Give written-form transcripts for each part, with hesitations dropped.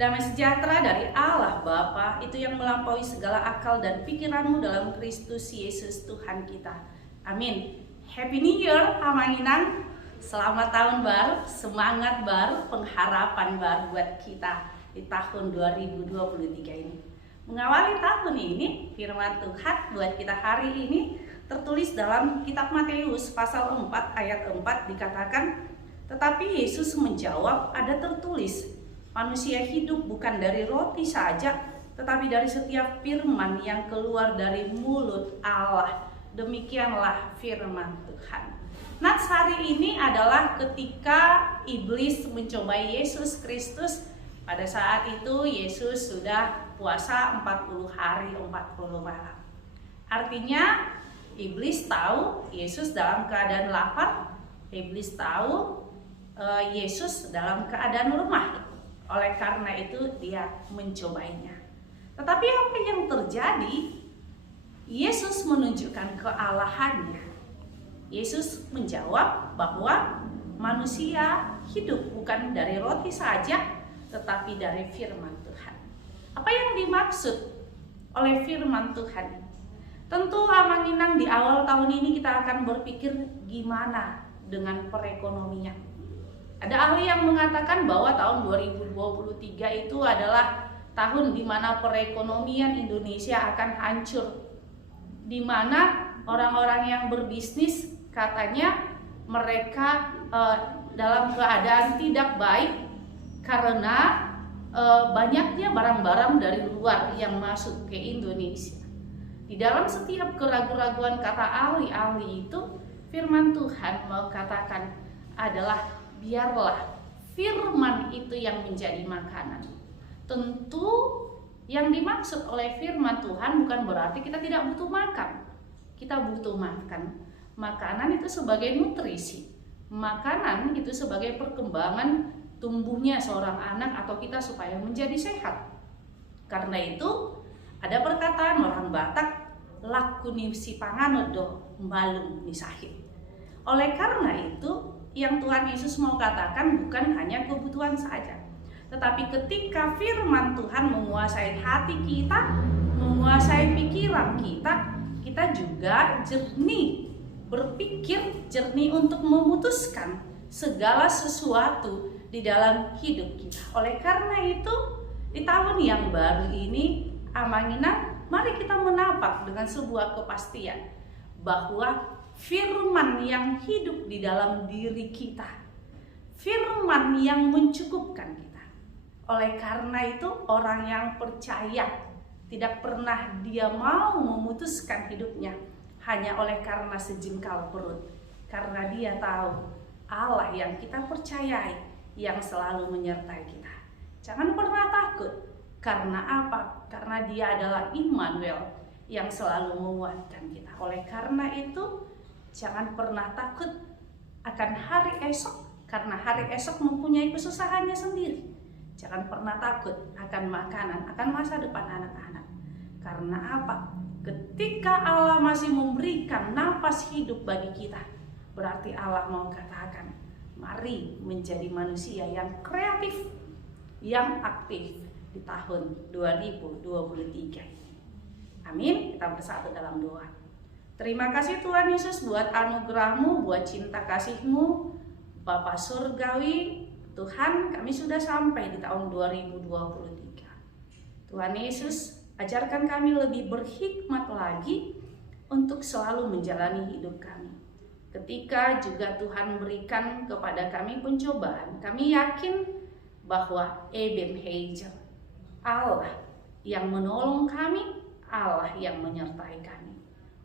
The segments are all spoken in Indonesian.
Damai sejahtera dari Allah Bapa itu yang melampaui segala akal dan pikiranmu dalam Kristus Yesus Tuhan kita. Amin. Happy New Year, Amanginang. Selamat tahun baru, semangat baru, pengharapan baru buat kita di tahun 2023 ini. Mengawali tahun ini, firman Tuhan buat kita hari ini tertulis dalam kitab Matius pasal 4 ayat 4 dikatakan, tetapi Yesus menjawab, ada tertulis, manusia hidup bukan dari roti saja, tetapi dari setiap firman yang keluar dari mulut Allah. Demikianlah firman Tuhan. Nats hari ini adalah ketika iblis mencobai Yesus Kristus. Pada saat itu Yesus sudah puasa 40 hari 40 malam. Artinya iblis tahu Yesus dalam keadaan lapar. Iblis tahu Yesus dalam keadaan lemah. Oleh karena itu dia mencobainya. Tetapi apa yang terjadi? Yesus menunjukkan kealahannya. Yesus menjawab bahwa manusia hidup bukan dari roti saja, tetapi dari firman Tuhan. Apa yang dimaksud oleh firman Tuhan? Tentu Amanginang di awal tahun ini kita akan berpikir gimana dengan perekonomian. Ada ahli yang mengatakan bahwa tahun 2023 itu adalah tahun di mana perekonomian Indonesia akan hancur. Di mana orang-orang yang berbisnis katanya mereka dalam keadaan tidak baik karena banyaknya barang-barang dari luar yang masuk ke Indonesia. Di dalam setiap keraguan-raguan kata ahli-ahli itu, firman Tuhan mau katakan adalah biarlah firman itu yang menjadi makanan. Tentu yang dimaksud oleh firman Tuhan bukan berarti kita tidak butuh makan. Kita butuh makan. Makanan itu sebagai nutrisi. Makanan itu sebagai perkembangan tumbuhnya seorang anak atau kita supaya menjadi sehat. Karena itu ada perkataan orang Batak, lakuni si panganodo mbalung nisahit. Oleh karena itu yang Tuhan Yesus mau katakan bukan hanya kebutuhan saja, tetapi ketika firman Tuhan menguasai hati kita, menguasai pikiran kita, kita juga jernih, berpikir jernih untuk memutuskan segala sesuatu di dalam hidup kita. Oleh karena itu, di tahun yang baru ini, Amanginang, mari kita menapak dengan sebuah kepastian bahwa firman yang hidup di dalam diri kita, firman yang mencukupkan kita. Oleh karena itu, orang yang percaya tidak pernah dia mau memutuskan hidupnya hanya oleh karena sejengkal perut, karena dia tahu Allah yang kita percayai yang selalu menyertai kita. Jangan pernah takut. Karena apa? Karena dia adalah Immanuel yang selalu menguatkan kita. Oleh karena itu, jangan pernah takut akan hari esok, karena hari esok mempunyai kesusahannya sendiri. Jangan pernah takut akan makanan, akan masa depan anak-anak. Karena apa? Ketika Allah masih memberikan napas hidup bagi kita, berarti Allah mau katakan, mari menjadi manusia yang kreatif, yang aktif di tahun 2023 ini. Amin. Kita bersatu dalam doa. Terima kasih Tuhan Yesus buat anugerah-Mu, buat cinta kasih-Mu, Bapa Surgawi. Tuhan, kami sudah sampai di tahun 2023. Tuhan Yesus, ajarkan kami lebih berhikmat lagi untuk selalu menjalani hidup kami. Ketika juga Tuhan berikan kepada kami pencobaan, kami yakin bahwa Ebenezer, Allah yang menolong kami, Allah yang menyertai kami.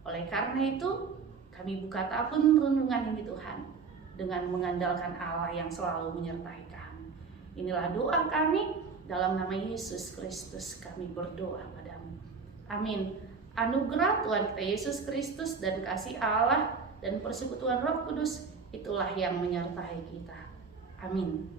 Oleh karena itu, kami buka tahun renungan ini Tuhan, dengan mengandalkan Allah yang selalu menyertai kami. Inilah doa kami, dalam nama Yesus Kristus kami berdoa padamu. Amin. Anugerah Tuhan kita Yesus Kristus dan kasih Allah dan persekutuan Roh Kudus itulah yang menyertai kita. Amin.